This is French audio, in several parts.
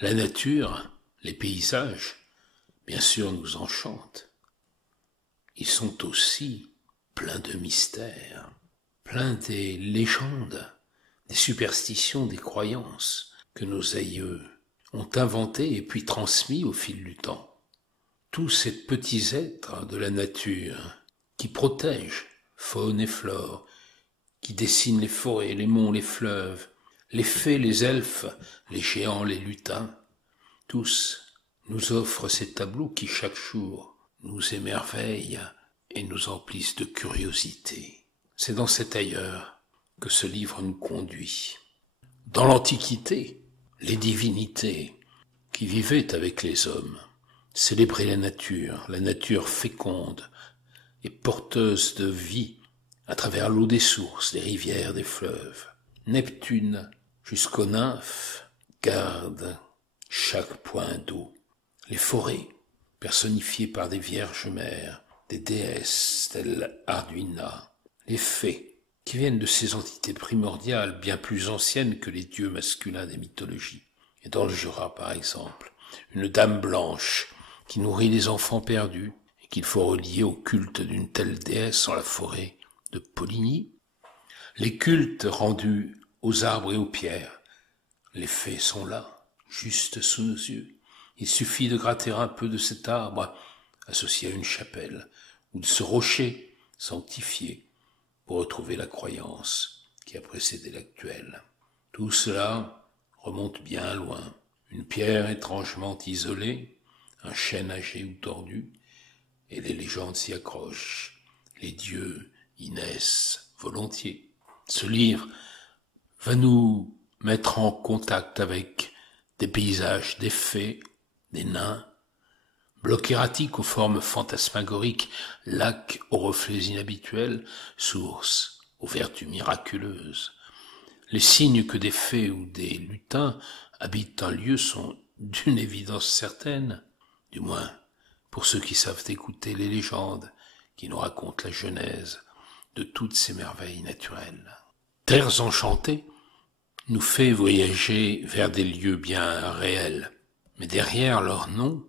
La nature, les paysages, bien sûr nous enchantent. Ils sont aussi pleins de mystères, pleins des légendes, des superstitions, des croyances que nos aïeux ont inventées et puis transmis au fil du temps. Tous ces petits êtres de la nature qui protègent faune et flore, qui dessinent les forêts, les monts, les fleuves, les fées, les elfes, les géants, les lutins, tous nous offrent ces tableaux qui chaque jour nous émerveillent et nous emplissent de curiosité. C'est dans cet ailleurs que ce livre nous conduit. Dans l'Antiquité, les divinités qui vivaient avec les hommes célébraient la nature féconde et porteuse de vie à travers l'eau des sources, des rivières, des fleuves. Neptune, jusqu'aux nymphes, garde chaque point d'eau. Les forêts, personnifiées par des vierges mères, des déesses telles Arduina. Les fées, qui viennent de ces entités primordiales bien plus anciennes que les dieux masculins des mythologies. Et dans le Jura, par exemple, une dame blanche qui nourrit les enfants perdus et qu'il faut relier au culte d'une telle déesse en la forêt de Poligny. Les cultes rendus aux arbres et aux pierres. Les fées sont là, juste sous nos yeux. Il suffit de gratter un peu de cet arbre associé à une chapelle ou de ce rocher sanctifié pour retrouver la croyance qui a précédé l'actuelle. Tout cela remonte bien loin. Une pierre étrangement isolée, un chêne âgé ou tordu, et les légendes s'y accrochent. Les dieux y naissent volontiers. Ce livre va nous mettre en contact avec des paysages, des fées, des nains, blocs erratiques aux formes fantasmagoriques, lacs aux reflets inhabituels, sources aux vertus miraculeuses. Les signes que des fées ou des lutins habitent un lieu sont d'une évidence certaine, du moins pour ceux qui savent écouter les légendes qui nous racontent la genèse de toutes ces merveilles naturelles. Terres enchantées nous fait voyager vers des lieux bien réels, mais derrière leur nom,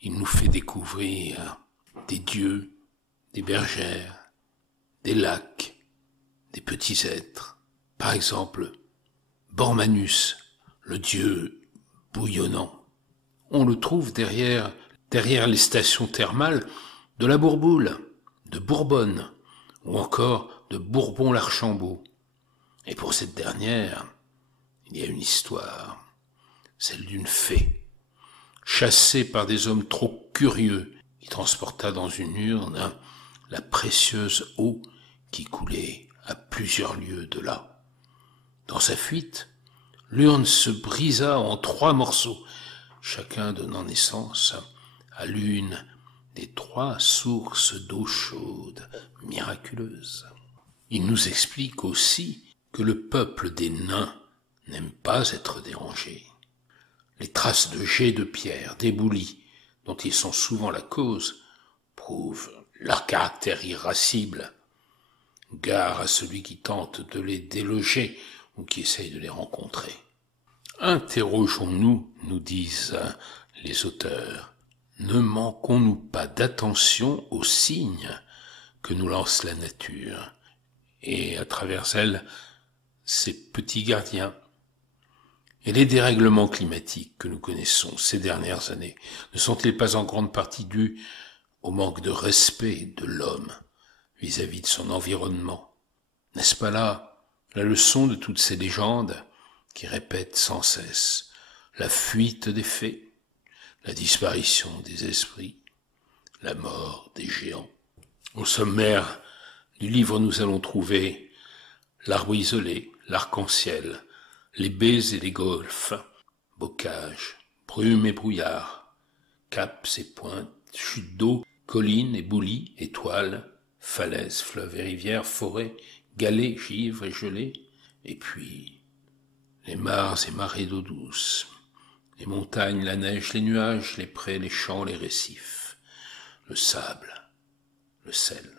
il nous fait découvrir des dieux, des bergères, des lacs, des petits êtres. Par exemple, Bormanus, le dieu bouillonnant. On le trouve derrière les stations thermales de la Bourboule, de Bourbonne, ou encore de Bourbon-l'Archambault. Et pour cette dernière, il y a une histoire, celle d'une fée, chassée par des hommes trop curieux, qui transporta dans une urne la précieuse eau qui coulait à plusieurs lieues de là. Dans sa fuite, l'urne se brisa en 3 morceaux, chacun donnant naissance à l'une des 3 sources d'eau chaude miraculeuses. Il nous explique aussi que le peuple des nains n'aime pas être dérangé. Les traces de jets de pierre, d'éboulis, dont ils sont souvent la cause, prouvent leur caractère irascible. Gare à celui qui tente de les déloger ou qui essaye de les rencontrer. Interrogeons-nous, nous disent les auteurs, ne manquons-nous pas d'attention aux signes que nous lance la nature, et à travers elle, ces petits gardiens. Et les dérèglements climatiques que nous connaissons ces dernières années ne sont-ils pas en grande partie dus au manque de respect de l'homme vis-à-vis de son environnement? N'est-ce pas là la leçon de toutes ces légendes qui répètent sans cesse la fuite des fées, la disparition des esprits, la mort des géants? Au sommaire du livre, nous allons trouver l'arbre isolé, l'arc-en-ciel, les baies et les golfes, bocages, brumes et brouillards, caps et pointes, chutes d'eau, collines et boulis, étoiles, falaises, fleuves et rivières, forêts, galets, givres et gelées, et puis les mares et marées d'eau douce, les montagnes, la neige, les nuages, les prés, les champs, les récifs, le sable, le sel,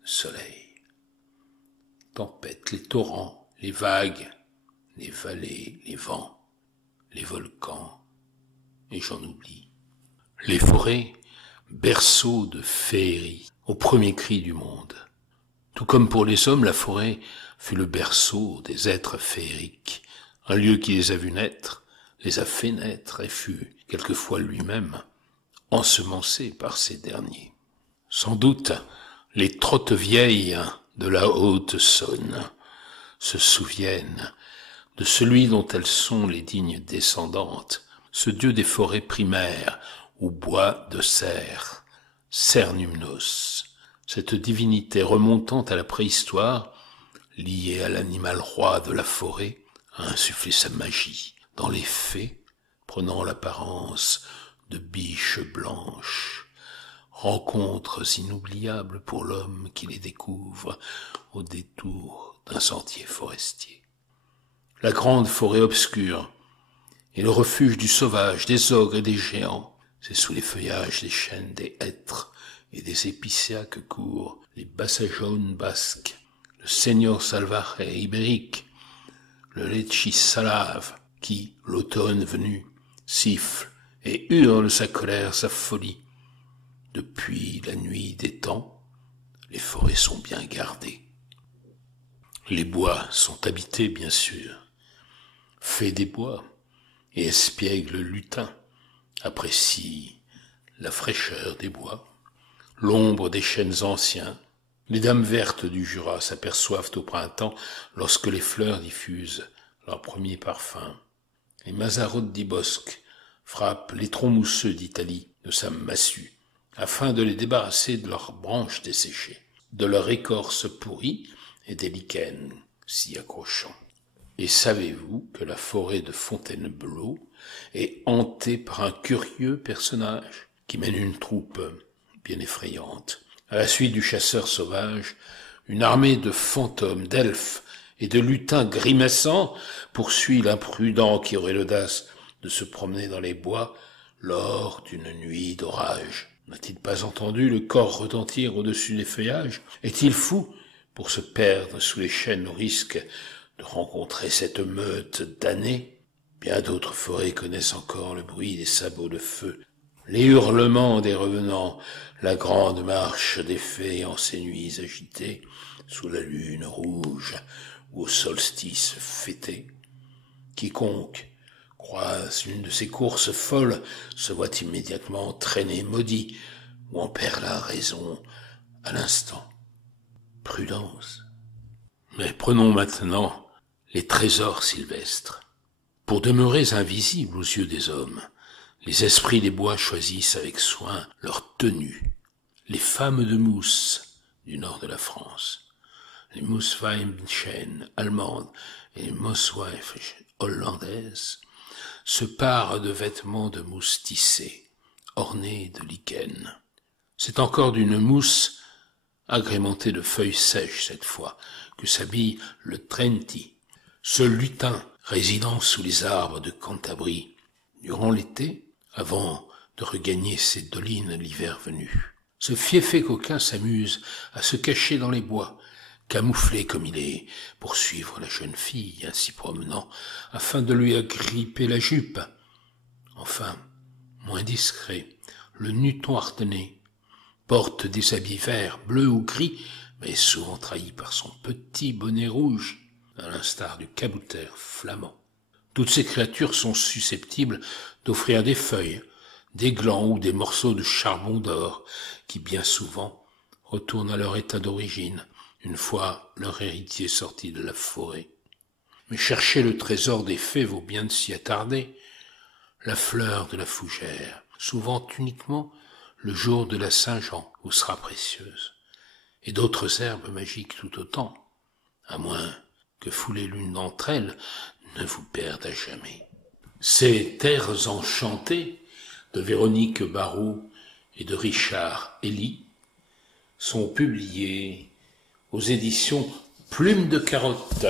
le soleil, tempêtes, les torrents, les vagues, les vallées, les vents, les volcans, et j'en oublie. Les forêts, berceaux de féerie, au premier cri du monde. Tout comme pour les hommes, la forêt fut le berceau des êtres féeriques, un lieu qui les a vus naître, les a fait naître et fut, quelquefois lui-même, ensemencé par ces derniers. Sans doute, les trottes vieilles de la Haute-Saône se souviennent de celui dont elles sont les dignes descendantes, ce dieu des forêts primaires, ou bois de cerf, Cernunnos, cette divinité remontant à la préhistoire, liée à l'animal roi de la forêt, a insufflé sa magie dans les fées, prenant l'apparence de biches blanches, rencontres inoubliables pour l'homme qui les découvre au détour d'un sentier forestier. La grande forêt obscure est le refuge du sauvage, des ogres et des géants. C'est sous les feuillages des chênes, des hêtres et des épicéas que courent les bassajones basques, le Señor salvaje ibérique, le Lechy salave, qui, l'automne venu, siffle et hurle sa colère, sa folie. Depuis la nuit des temps, les forêts sont bien gardées. Les bois sont habités, bien sûr. Fée des bois et espiègle lutin apprécient la fraîcheur des bois, l'ombre des chênes anciens. Les dames vertes du Jura s'aperçoivent au printemps lorsque les fleurs diffusent leur premier parfum. Les Mazarotes du Bosque frappent les troncs mousseux d'Italie de sa massue, afin de les débarrasser de leurs branches desséchées, de leur écorce pourrie et des lichens s'y accrochant. Et savez-vous que la forêt de Fontainebleau est hantée par un curieux personnage qui mène une troupe bien effrayante. À la suite du chasseur sauvage, une armée de fantômes, d'elfes et de lutins grimaçants poursuit l'imprudent qui aurait l'audace de se promener dans les bois lors d'une nuit d'orage. N'a-t-il pas entendu le corps retentir au-dessus des feuillages? Est-il fou pour se perdre sous les chênes au risque de rencontrer cette meute damnée? Bien d'autres forêts connaissent encore le bruit des sabots de feu, les hurlements des revenants, la grande marche des fées en ces nuits agitées, sous la lune rouge ou au solstice fêté. Quiconque croise une de ces courses folles se voit immédiatement traîné, maudit, ou en perd la raison à l'instant. Prudence. Mais prenons maintenant les trésors sylvestres. Pour demeurer invisibles aux yeux des hommes, les esprits des bois choisissent avec soin leur tenue. Les femmes de mousse du nord de la France, les Moosweibchen allemandes et les Moosweif hollandaises, se parent de vêtements de mousse tissée, ornés de lichen. C'est encore d'une mousse agrémentée de feuilles sèches cette fois, que s'habille le Trenti, ce lutin résidant sous les arbres de Cantabrie durant l'été, avant de regagner ses dolines l'hiver venu. Ce fieffé coquin s'amuse à se cacher dans les bois, camouflé comme il est, pour suivre la jeune fille ainsi promenant, afin de lui agripper la jupe. Enfin, moins discret, le nuton ardennais porte des habits verts, bleus ou gris, mais souvent trahi par son petit bonnet rouge, à l'instar du cabouter flamand. Toutes ces créatures sont susceptibles d'offrir des feuilles, des glands ou des morceaux de charbon d'or, qui bien souvent retournent à leur état d'origine, une fois leur héritier sorti de la forêt. Mais chercher le trésor des fées vaut bien de s'y attarder. La fleur de la fougère, souvent uniquement le jour de la Saint-Jean, vous sera précieuse, et d'autres herbes magiques tout autant, à moins que fouler l'une d'entre elles ne vous perde à jamais. Ces terres enchantées de Véronique Barrault et de Richard Elie sont publiées aux éditions Plume de Carotte.